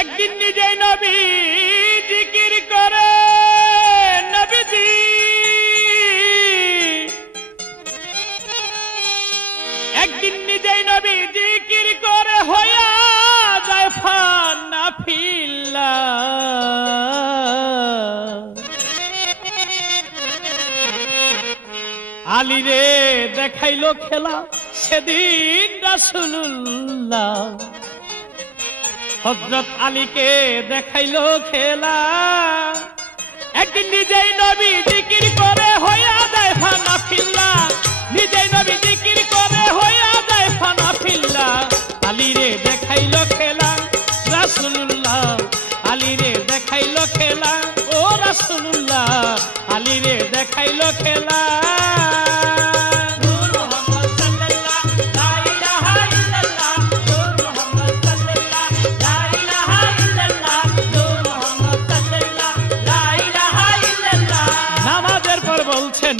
একদিন নিজেই নবী জিকির করে, নবীজি একদিন নিজেই নবী জিকির করে হইয়া যায় ফানাফিল্লা। আলী রে দেখাইলো খেলা সেদিন রাসূলুল্লাহ, হযরত আলীকে দেখাইলো খেলা। একদিন নিজেই নবী জিকির করে হইয়া যায় ফানাফিল্লা, নিজেই নবী জিকির করে হইয়া যায় ফানাফিল্লা। আলী রে দেখাইলো খেলা রাসূলুল্লাহ, আলী রে দেখাইলো খেলা ও রাসূলুল্লাহ, আলী রে দেখাইলো খেলা।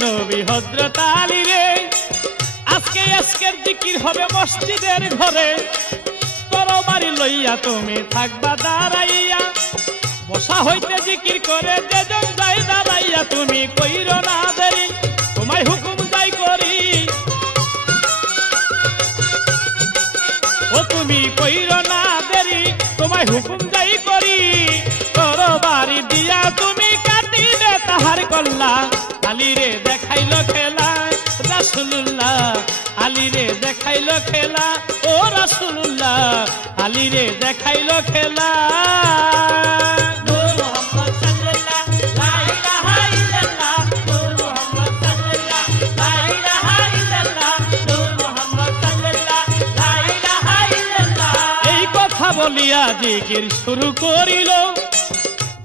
নবী হযরত আলী রে আজকের জিকির হবে মসজিদের ঘরে, তরবারি লইয়া তুমি থাকবা দাঁড়াইয়া, বসা হইতে জিকির করে যেজন যায় দাঁড়াইয়া, তুমি কইরো না দেরি তোমায় হুকুম যাই করি, ও তুমি কইরো না দেরি তোমায় হুকুম যাই করি, তরবারি দিয়া তুমি কাটিবে তাহার কল্লা। আলী রে দেখাইলো খেলা রাসূলুল্লাহ, আলী রে দেখাইলো খেলা ও রাসূলুল্লাহ, আলী রে দেখাইলো খেলা। এই কথা বলিয়া জিকির শুরু করিল,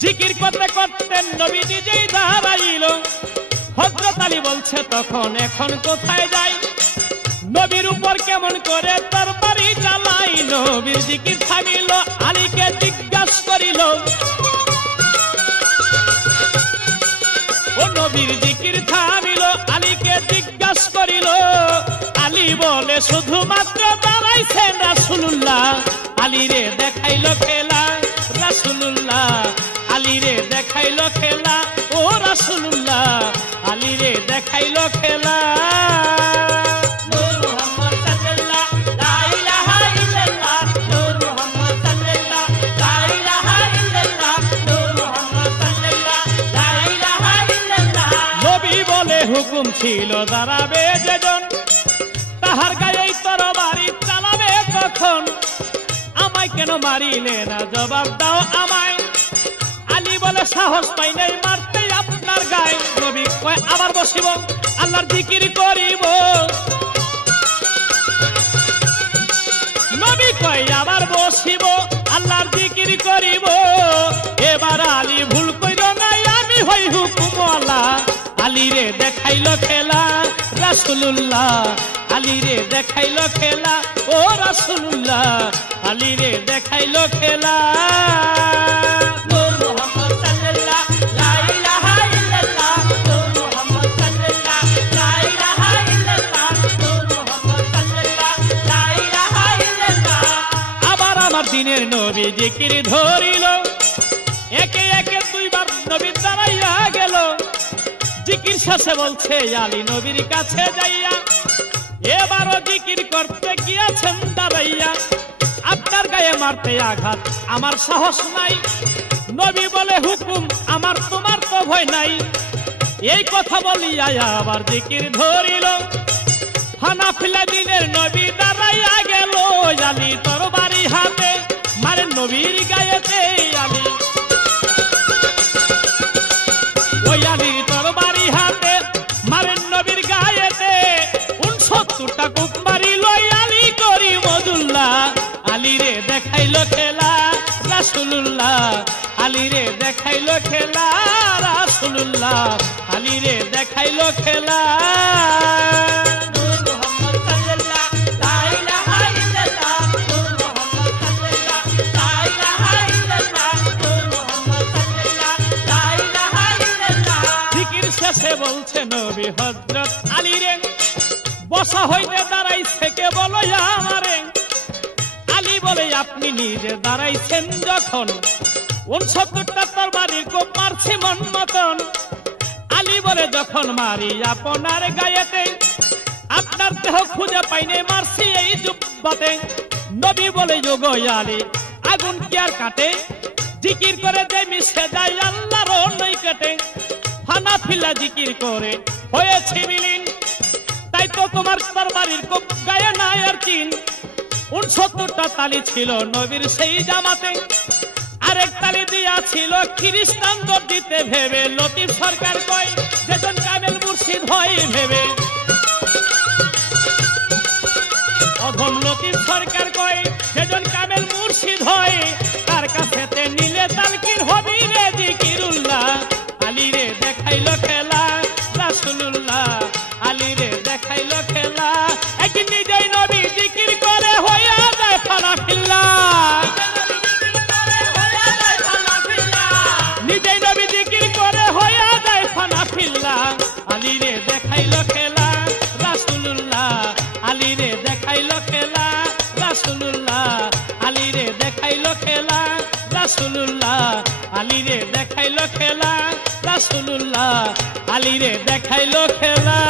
জিকির করতে করতে নবী নিজেই দাঁড়াইল। হযরত আলী বলছে তখন এখন কোথায় যাই, নবীর উপর কেমন করে তরবারি চালাই। নবীর জিকির থামিল, আলীকে জিজ্ঞাসা করিল, ও নবীর জিকির থামিল, আলীকে জিজ্ঞাসা করিল। আলী বলে শুধুমাত্র দাঁড়াইছেন রাসূলুল্লাহ, আলী রে দেখাইলো খেলা রাসূলুল্লাহ, আলী রে দেখাইলো খেলা ও রাসূলুল্লাহ, আলী রে দেখাইলো খেলা। নবী বলে হুকুম ছিল দাঁড়াবে যেজন, তাহার গায়ে তরবারি চালাবে কখন, আমায় কেন মারিলে না জবাব দাও আমায়। আলী বলে সাহস পাই নাই মারতে আপনার গায়ে। নবী কয় আবার বসিব আল্লাহর জিকির করিব, নবী কয় আবার বসিব আল্লাহর জিকির করিব। এবার আলী ভুল কইল নাই, আমি হই হুকুমওয়ালা। আলী রে দেখাইলো খেলা রাসূলুল্লাহ, আলী রে দেখাইলো খেলা ও রাসূলুল্লাহ, আলী রে দেখাইলো খেলা। দিনের নবী জিকির ধরিল, একে একে দুইবার নবী দাঁড়াইয়া গেল। জিকির শেষে বলছে আলী নবীর কাছে যাইয়া, এবারও জিকির করতে গিয়েছেন দাঁড়াইয়া, আপনার গায়ে মারতে আঘাত আমার সাহস নাই। নবী বলে হুকুম আমার তোমার তো ভয় নাই। এই কথা বলিয়া আবার জিকির ধরিল, হানাফিলা দিনের নবী দাঁড়াইয়া গেল। আলী তরবারি হাতে মারেন নবীর গায়েতে, আলী ওই আলী তরবারি হাতে মারেন নবীর গায়েতে। 69টা কুপ মারিল আলী করিমুল্লাহ, আলী রে দেখাইলো খেলা রাসূলুল্লাহ, আলী রে দেখাইলো খেলা রাসূলুল্লাহ, আলী রে দেখাইলো খেলা। বলছে নবী হযরত আলী রে বসা হইতে দাঁড়াইছে কে বলো আমারে, আলী বলে আপনি নিজে দাঁড়াইছেন যখন 69টা তরবারির কোপ মারছি মন মতন। আলী বলে যখন মারি আপনার গায়েতে আপনার দেহ খুঁজে পাইনে মারছি এই জুব্বাতে। নবী বলে যোগ আলী আগুন কি আর কাটে, জিকির করে যে মিশে যায় আল্লাহর নৈকটে। হানাফিলা জিকির করে হয়েছে বিলীন, তাই তো তোমার তরবারির কোপ গায়ে নাই আর চিন। 69টা তালি ছিল নবীর সেই জামাতে, আরেক তালি দিয়া ছিল খ্রিস্টান দিতে ভেবে। লতিফ সরকার কয় যেজন কামেল মুর্শিদ হয় ভেবে, অধম লতিফ সরকার কয় যেজন কামেল মুর্শিদ হয় তার কাছেতে নিলে তালকির হবি রে জিকিরুল্লাহ। আলী রে দেখাইলো খেলা রাসূলুল্লাহ, আলী রে দেখাইলো খেলা। একদিন নিজেই নবী জিকির করে হইয়া যায় ফানাফিল্লাহ, নিজেই নবী জিকির করে হইয়া যায় ফানাফিল্লাহ। আলী রে দেখাইলো খেলা রাসূলুল্লাহ, আলী রে দেখাইলো খেলা রাসূলুল্লাহ, আলী রে দেখাইলো খেলা রাসূলুল্লাহ, আলী রে দেখাইলো খেলা রাসূলুল্লাহ, আলী রে দেখাইলো খেলা।